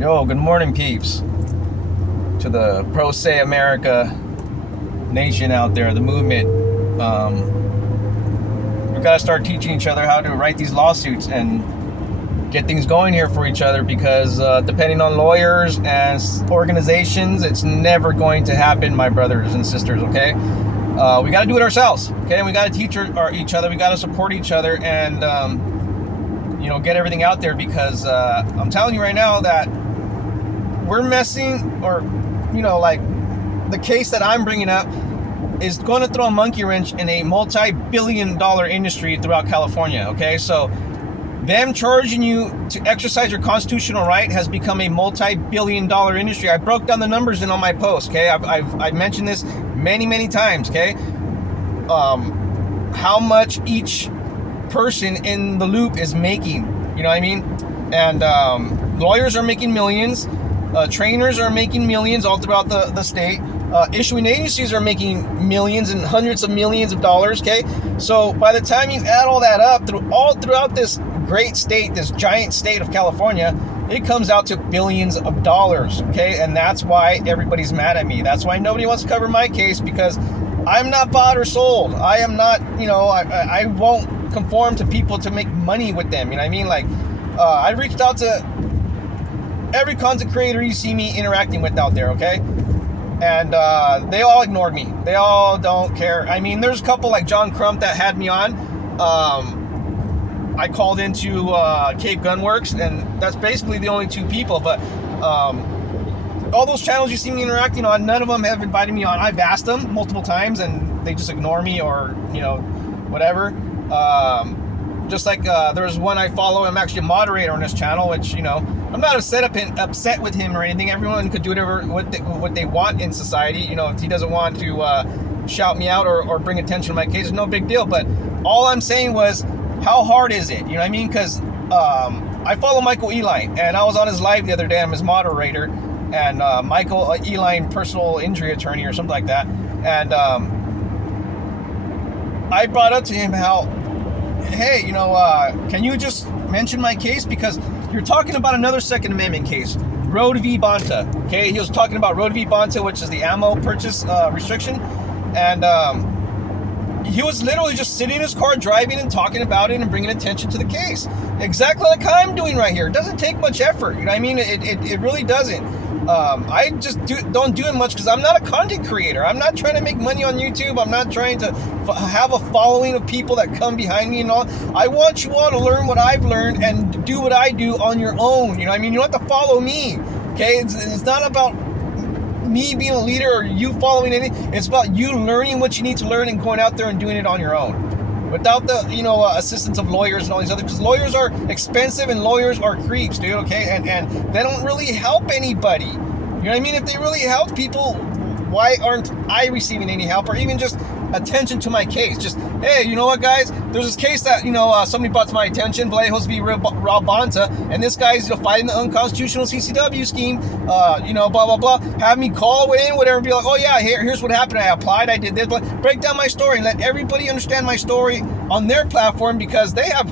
Yo, good morning, peeps. To the Pro Se America nation out there, the movement. We've got to start teaching each other how to write these lawsuits and get things going here for each other, because depending on lawyers and organizations, it's never going to happen, my brothers and sisters, okay? We got to do it ourselves, okay? We got to teach each other. We got to support each other and, get everything out there, because I'm telling you right now that we're messing, or, like the case that I'm bringing up is going to throw a monkey wrench in a multi-billion-dollar industry throughout California, okay? So them charging you to exercise your constitutional right has become a multi-billion-dollar industry. I broke down the numbers in all my posts, okay? I've mentioned this many times, okay? How much each person in the loop is making, you know what I mean? And lawyers are making millions. Trainers are making millions all throughout the state. Issuing agencies are making millions and hundreds of millions of dollars, okay? So by the time you add all that up throughout this great state, this giant state of California, it comes out to billions of dollars, okay? And that's why everybody's mad at me. That's why nobody wants to cover my case, because I'm not bought or sold. I am not, I won't conform to people to make money with them, you know what I mean? Like, I reached out to every content creator you see me interacting with out there, okay? And they all ignored me. They all don't care. I mean, there's a couple like John Crump that had me on. I called into Cape Gunworks, and that's basically the only two people. But all those channels you see me interacting on, none of them have invited me on. I've asked them multiple times, and they just ignore me, or, whatever. Just like there's one I follow. I'm actually a moderator on this channel, which, I'm not upset with him or anything. Everyone could do what they want in society. If he doesn't want to shout me out or bring attention to my case, it's no big deal. But all I'm saying was, how hard is it? You know what I mean? Because I follow Michael Eline, and I was on his live the other day. I'm his moderator, and Michael Eline, personal injury attorney or something like that. And I brought up to him how, hey, can you just mention my case? Because you're talking about another Second Amendment case, Roe v. BONTA, okay? He was talking about Roe v. BONTA, which is the ammo purchase restriction. And he was literally just sitting in his car, driving and talking about it and bringing attention to the case. Exactly like I'm doing right here. It doesn't take much effort, you know what I mean? It really doesn't. I just don't do it much because I'm not a content creator. I'm not trying to make money on YouTube. I'm not trying to have a following of people that come behind me and all. I want you all to learn what I've learned and do what I do on your own. You know what I mean? You don't have to follow me, okay? It's not about me being a leader or you following anything. It's about you learning what you need to learn and going out there and doing it on your own, without the assistance of lawyers and all these other, because lawyers are expensive and lawyers are creeps, dude, okay? And they don't really help anybody. You know what I mean? If they really help people, why aren't I receiving any help or even just attention to my case? Just, hey, you know what, guys? There's this case that, somebody brought to my attention, Vallejos v. BONTA, and this guy's fighting the unconstitutional CCW scheme, blah, blah, blah. Have me call in, whatever, be like, oh, yeah, here's what happened. I applied, I did this, but break down my story and let everybody understand my story on their platform, because they have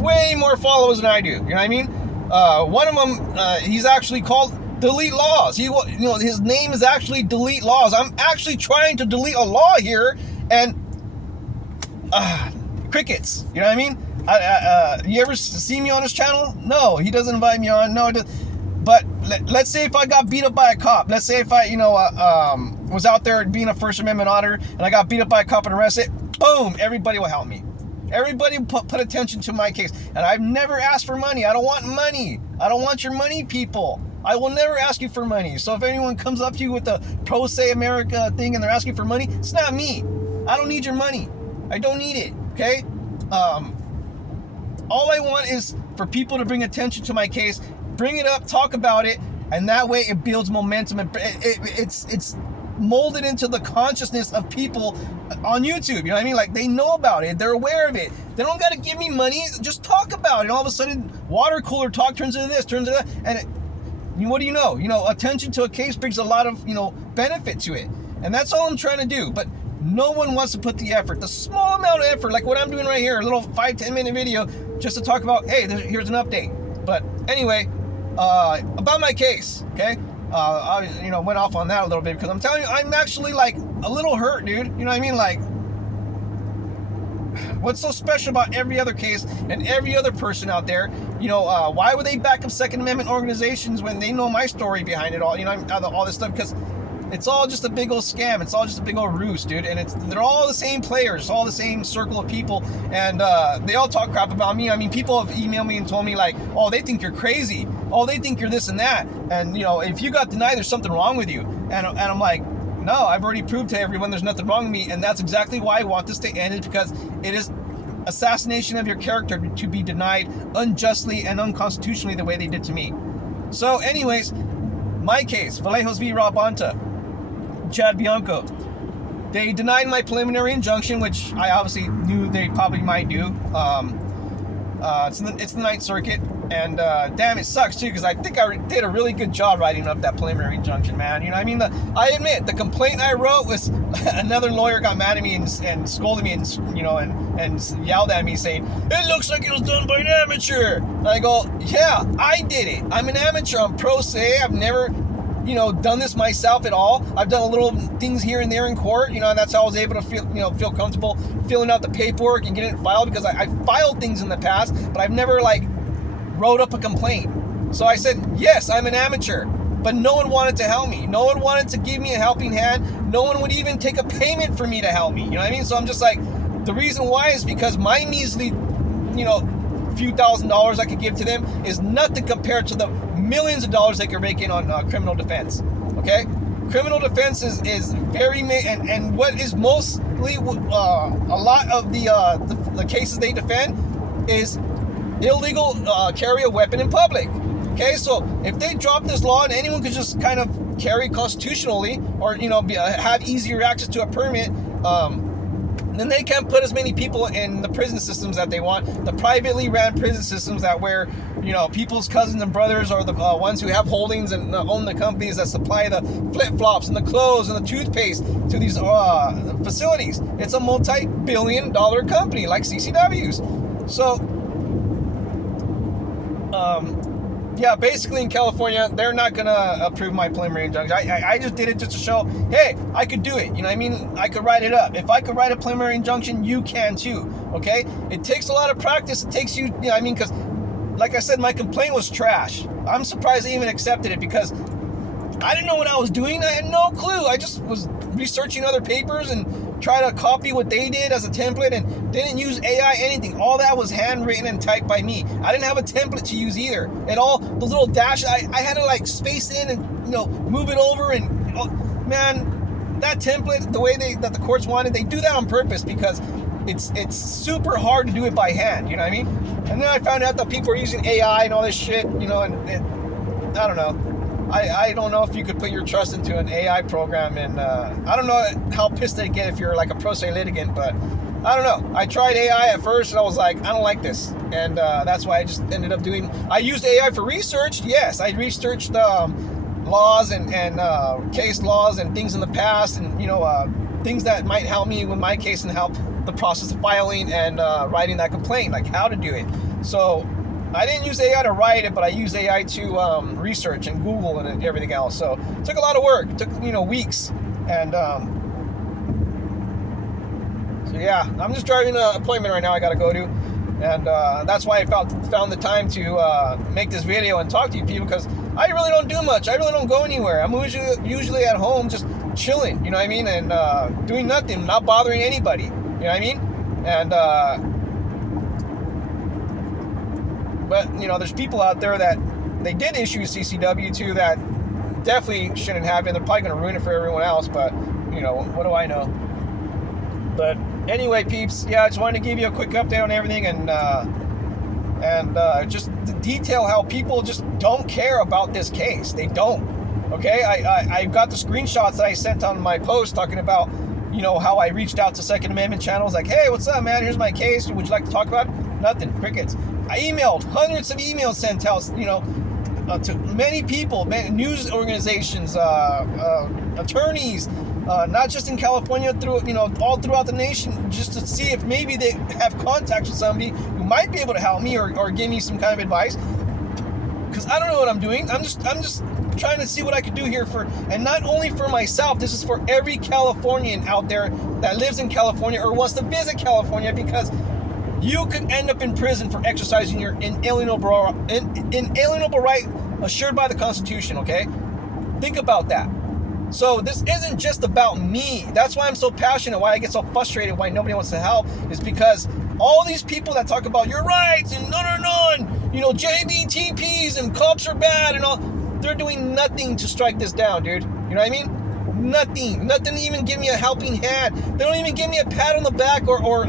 way more followers than I do. You know what I mean? One of them, he's actually called Delete Laws. His name is actually Delete Laws. I'm actually trying to delete a law here, and crickets. You know what I mean? You ever see me on his channel? No, he doesn't invite me on. No, but let's say if I got beat up by a cop. Let's say if I, was out there being a First Amendment auditor and I got beat up by a cop and arrested. Boom! Everybody will help me. Everybody put attention to my case. And I've never asked for money. I don't want money. I don't want your money, people. I will never ask you for money. So if anyone comes up to you with the Pro Se America thing and they're asking for money, it's not me. I don't need your money. I don't need it, okay? All I want is for people to bring attention to my case, bring it up, talk about it, and that way it builds momentum. It's molded into the consciousness of people on YouTube. You know what I mean? Like, they know about it. They're aware of it. They don't got to give me money. Just talk about it. And all of a sudden, water cooler talk turns into this, turns into that. And what do you know? Attention to a case brings a lot of, benefit to it. And that's all I'm trying to do. But no one wants to put the effort, the small amount of effort, like what I'm doing right here, a little 5-10 minute video just to talk about, hey, here's an update. But anyway, about my case, okay? I went off on that a little bit because I'm telling you, I'm actually like a little hurt, dude. You know what I mean? Like, what's so special about every other case and every other person out there? Why would they back up Second Amendment organizations when they know my story behind it all? All this stuff, because it's all just a big old scam. It's all just a big old ruse, dude. And they're all the same players, all the same circle of people, and they all talk crap about me. I mean, people have emailed me and told me like, oh, they think you're crazy. Oh, they think you're this and that. And if you got denied, there's something wrong with you. And I'm like, no, I've already proved to everyone there's nothing wrong with me, and that's exactly why I want this to end, is because it is assassination of your character to be denied unjustly and unconstitutionally the way they did to me. So anyways, my case, Vallejos v. BONTA, Chad Bianco. They denied my preliminary injunction, which I obviously knew they probably might do. It's the Ninth Circuit, and damn, it sucks too, because I think I did a really good job writing up that preliminary injunction, man. You know what I mean? I admit, the complaint I wrote was another lawyer got mad at me and scolded me and yelled at me saying, it looks like it was done by an amateur. And I go, yeah, I did it. I'm an amateur. I'm pro se. I've never done this myself at all. I've done little things here and there in court, and that's how I was able to feel comfortable filling out the paperwork and getting it filed, because I filed things in the past, but I've never wrote up a complaint. So I said, yes, I'm an amateur, but no one wanted to help me. No one wanted to give me a helping hand. No one would even take a payment for me to help me. You know what I mean? So I'm just like, the reason why is because my measly, few $1,000s I could give to them is nothing compared to the millions of dollars they could rake in on criminal defense. Okay, criminal defense is very and what is mostly a lot of the cases they defend is illegal carry a weapon in public. Okay, so if they drop this law and anyone could just kind of carry constitutionally, or have easier access to a permit, then they can put as many people in the prison systems that they want, the privately ran prison systems that where people's cousins and brothers are the ones who have holdings and own the companies that supply the flip-flops and the clothes and the toothpaste to these facilities. It's a multi-billion-dollar company like CCW's. So yeah, basically in California, they're not going to approve my preliminary injunction. I just did it just to show, hey, I could do it. You know what I mean? I could write it up. If I could write a preliminary injunction, you can too, okay? It takes a lot of practice. It takes you know what I mean? Because, like I said, my complaint was trash. I'm surprised they even accepted it, because I didn't know what I was doing. I had no clue. I just was researching other papers and try to copy what they did as a template, and didn't use AI, anything. All that was handwritten and typed by me. I didn't have a template to use either. And all those little dashes, I had to space in and move it over, and man, that template, the way that the courts wanted, they do that on purpose, because it's super hard to do it by hand. You know what I mean? And then I found out that people are using AI and all this shit. And I don't know. I don't know if you could put your trust into an AI program, and I don't know how pissed they get if you're like a pro se litigant, but I don't know. I tried AI at first and I was like, I don't like this, and that's why I just ended up I used AI for research. Yes, I researched laws and case laws and things in the past, and things that might help me with my case and help the process of filing and writing that complaint, like how to do it. So I didn't use AI to write it, but I used AI to research and Google and everything else. So it took a lot of work. It took weeks, and so yeah, I'm just driving an appointment right now I got to go to, and that's why I found the time to make this video and talk to you people, because I really don't do much. I really don't go anywhere. I'm usually at home just chilling, you know what I mean, and doing nothing, not bothering anybody, you know what I mean, and but there's people out there that they did issue CCW to that definitely shouldn't have it. They're probably going to ruin it for everyone else, but what do I know? But anyway, peeps, yeah, I just wanted to give you a quick update on everything, and just to detail how people just don't care about this case. They don't. Okay, I got the screenshots that I sent on my post talking about how I reached out to Second Amendment channels, like, hey, what's up, man? Here's my case. Would you like to talk about it? Nothing. Crickets. I emailed, hundreds of emails sent out, to many people, news organizations, attorneys, not just in California, all throughout the nation, just to see if maybe they have contact with somebody who might be able to help me or give me some kind of advice. because I don't know what I'm doing. I'm just trying to see what I could do here and not only for myself. This is for every Californian out there that lives in California or wants to visit California, because you could end up in prison for exercising your inalienable right assured by the Constitution. Okay, think about that. So this isn't just about me. That's why I'm so passionate, why I get so frustrated, why nobody wants to help, is because all these people that talk about your rights and no, and, you know, JBTPs and cops are bad and all, they're doing nothing to strike this down, dude. You know what I mean? Nothing to even give me a helping hand. They don't even give me a pat on the back or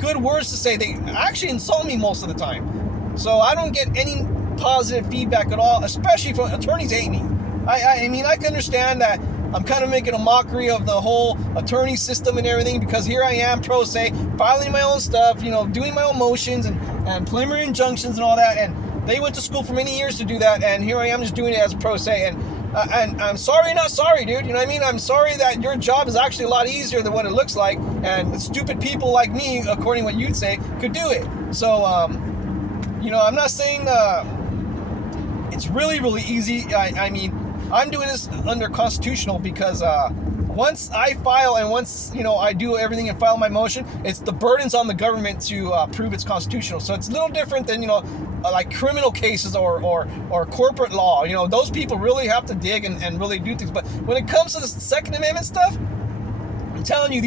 good words to say. They actually insult me most of the time. So I don't get any positive feedback at all, especially from attorneys. Hate me. I mean, I can understand that I'm kind of making a mockery of the whole attorney system and everything, because here I am, pro se, filing my own stuff, you know, doing my own motions and preliminary injunctions and all that. And they went to school for many years to do that, and here I am just doing it as a pro se. And I'm sorry, not sorry, dude. You know what I mean? I'm sorry that your job is actually a lot easier than what it looks like, and stupid people like me, according to what you'd say, could do it. So, you know, I'm not saying it's really, really easy. I mean, I'm doing this under constitutional because once I file and once, you know, I do everything and file my motion, it's the burden's on the government to prove it's constitutional. So it's a little different than, you know, like criminal cases or corporate law. You know, those people really have to dig and really do things. But when it comes to the Second Amendment stuff, I'm telling you,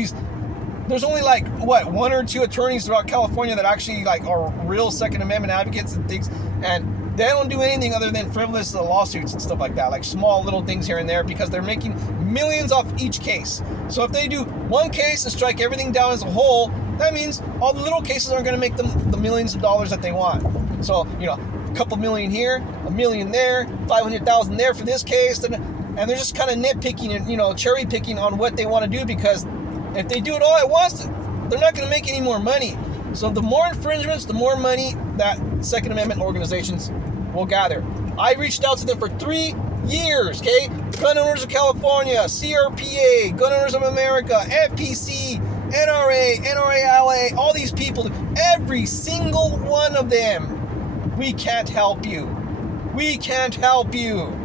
there's only like one or two attorneys throughout California that actually like are real Second Amendment advocates and things, and they don't do anything other than frivolous lawsuits and stuff like that, like small little things here and there, because they're making millions off each case. So if they do one case and strike everything down as a whole, that means all the little cases aren't going to make them the millions of dollars that they want. So, you know, a couple million here, $1 million there, 500,000 there for this case, and they're just kind of nitpicking and, you know, cherry picking on what they want to do, because if they do it all at once, they're not going to make any more money. So the more infringements, the more money that Second Amendment organizations will gather. I reached out to them for 3 years, okay? Gun Owners of California, CRPA, Gun Owners of America, FPC, NRA, NRALA, all these people, every single one of them. We can't help you. We can't help you.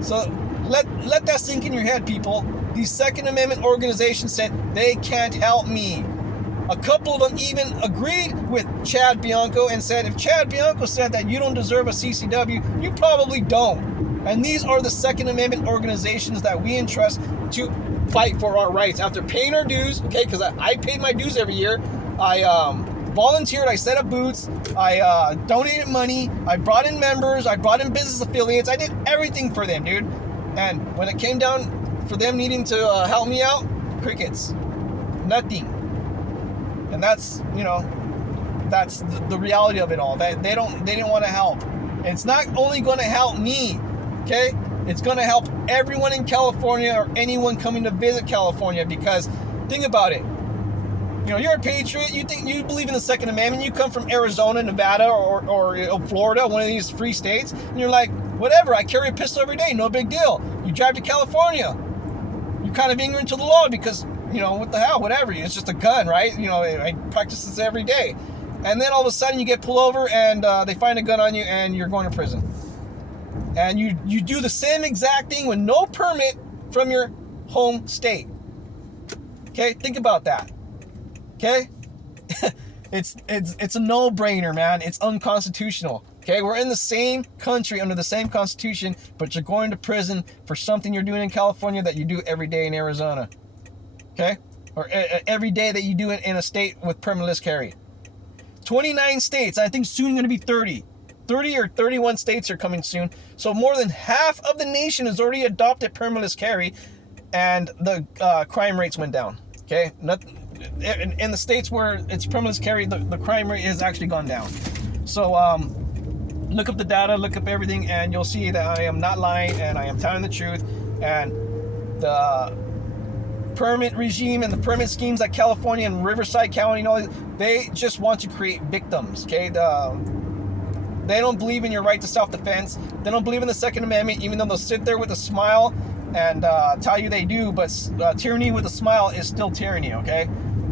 So let that sink in your head, people. These Second Amendment organizations said they can't help me. A couple of them even agreed with Chad Bianco and said, if Chad Bianco said that you don't deserve a CCW, you probably don't. And these are the Second Amendment organizations that we entrust to fight for our rights after paying our dues, okay? Because I paid my dues every year. I volunteered, I set up booths, I donated money, I brought in members, I brought in business affiliates, I did everything for them, dude. And when it came down for them needing to help me out, crickets. Nothing. And that's, you know, that's the reality of it all. They didn't want to help. It's not only going to help me, okay? It's going to help everyone in California or anyone coming to visit California, because think about it. You know, you're a patriot. You believe in the Second Amendment. You come from Arizona, Nevada, or Florida, one of these free states, and you're like, whatever, I carry a pistol every day, no big deal. You drive to California. You're kind of ignorant to the law because, you know, what the hell, whatever. It's just a gun, right? You know, I practice this every day. And then all of a sudden you get pulled over and they find a gun on you and you're going to prison. And you do the same exact thing with no permit from your home state. Okay, think about that. Okay? It's a no-brainer, man. It's unconstitutional. Okay, we're in the same country under the same constitution, but you're going to prison for something you're doing in California that you do every day in Arizona. Okay? Or every day that you do it in a state with permitless carry. 29 states, I think soon going to be 30. 30 or 31 states are coming soon. So more than half of the nation has already adopted permitless carry, and the crime rates went down. Okay? In the states where it's permitless carry, the crime rate has actually gone down. So, look up the data, look up everything, and you'll see that I am not lying and I am telling the truth. And the permit regime and the permit schemes like California and Riverside County and all this, they just want to create victims, okay? They don't believe in your right to self-defense. They don't believe in the Second Amendment, even though they'll sit there with a smile and tell you they do, but tyranny with a smile is still tyranny, okay?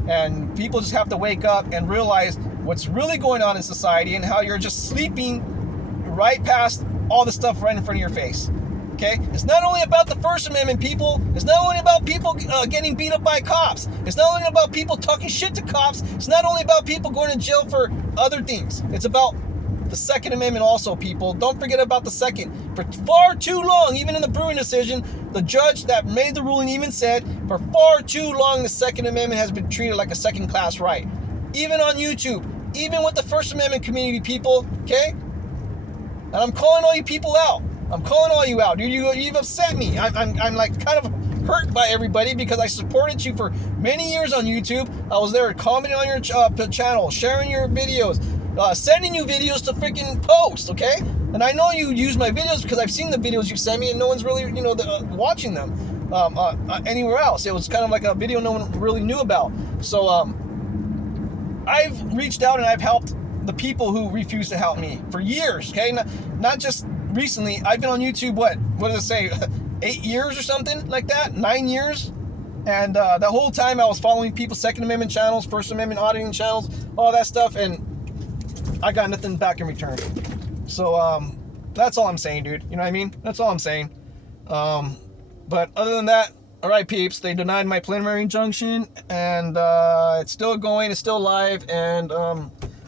And people just have to wake up and realize what's really going on in society and how you're just sleeping right past all the stuff right in front of your face. Okay? It's not only about the First Amendment, people. It's not only about people getting beat up by cops. It's not only about people talking shit to cops. It's not only about people going to jail for other things. It's about the Second Amendment also, people. Don't forget about the Second. For far too long, even in the Brewing decision, the judge that made the ruling even said, for far too long, the Second Amendment has been treated like a second-class right. Even on YouTube, even with the First Amendment community, people, okay? And I'm calling all you people out. I'm calling all you out, dude. You've upset me. I'm like kind of hurt by everybody because I supported you for many years on YouTube. I was there commenting on your channel, sharing your videos, sending you videos to freaking post, okay? And I know you use my videos because I've seen the videos you send me and no one's really, watching them anywhere else. It was kind of like a video no one really knew about. So I've reached out and I've helped the people who refuse to help me for years, okay? Not just recently. I've been on YouTube, what does it say, 8 years or something like that, 9 years, and the whole time I was following people's Second Amendment channels, First Amendment auditing channels, all that stuff, and I got nothing back in return. So that's all I'm saying, dude. You know what I mean? That's all I'm saying. But other than that, all right, peeps, they denied my preliminary injunction, and it's still going, it's still live, and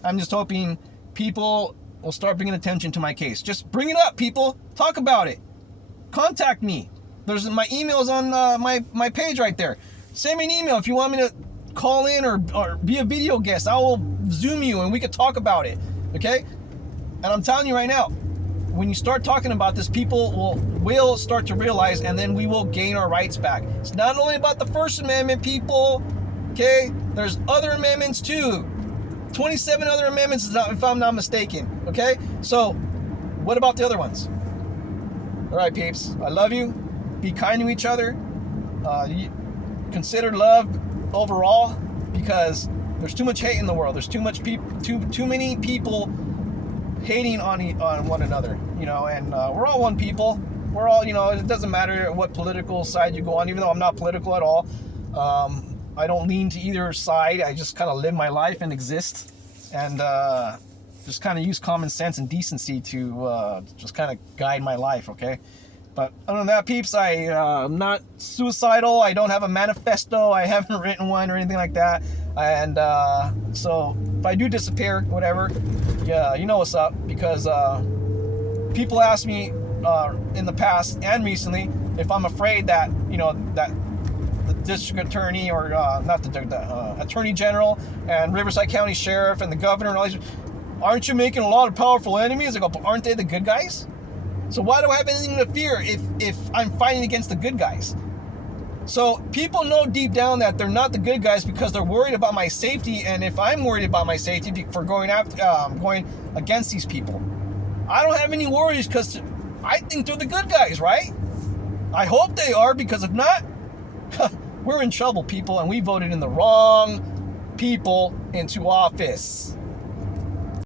I'm just hoping people will start bringing attention to my case. Just bring it up, people. Talk about it. Contact me. There's my emails on my page right there. Send me an email if you want me to call in or be a video guest. I will Zoom you and we could talk about it. Okay? And I'm telling you right now, when you start talking about this, people will start to realize, and then we will gain our rights back. It's not only about the First Amendment, people. Okay? There's other amendments too. 27 other amendments, if I'm not mistaken. Okay? So, what about the other ones? All right, peeps. I love you. Be kind to each other. Consider love overall, because there's too much hate in the world. There's too many people hating on one another. And we're all one people. We're all, it doesn't matter what political side you go on, even though I'm not political at all. I don't lean to either side. I just kind of live my life and exist, and just kind of use common sense and decency to just kind of guide my life, okay? But other than that, peeps, I'm not suicidal. I don't have a manifesto. I haven't written one or anything like that. And so if I do disappear, whatever, yeah, you know what's up, because people ask me in the past and recently if I'm afraid that, that the district attorney or not the attorney general and Riverside County sheriff and the governor and all these, aren't you making a lot of powerful enemies? I go, but aren't they the good guys? So why do I have anything to fear if I'm fighting against the good guys? So people know deep down that they're not the good guys because they're worried about my safety, and if I'm worried about my safety for going against these people, I don't have any worries because I think they're the good guys, right? I hope they are, because if not, we're in trouble, people, and we voted in the wrong people into office.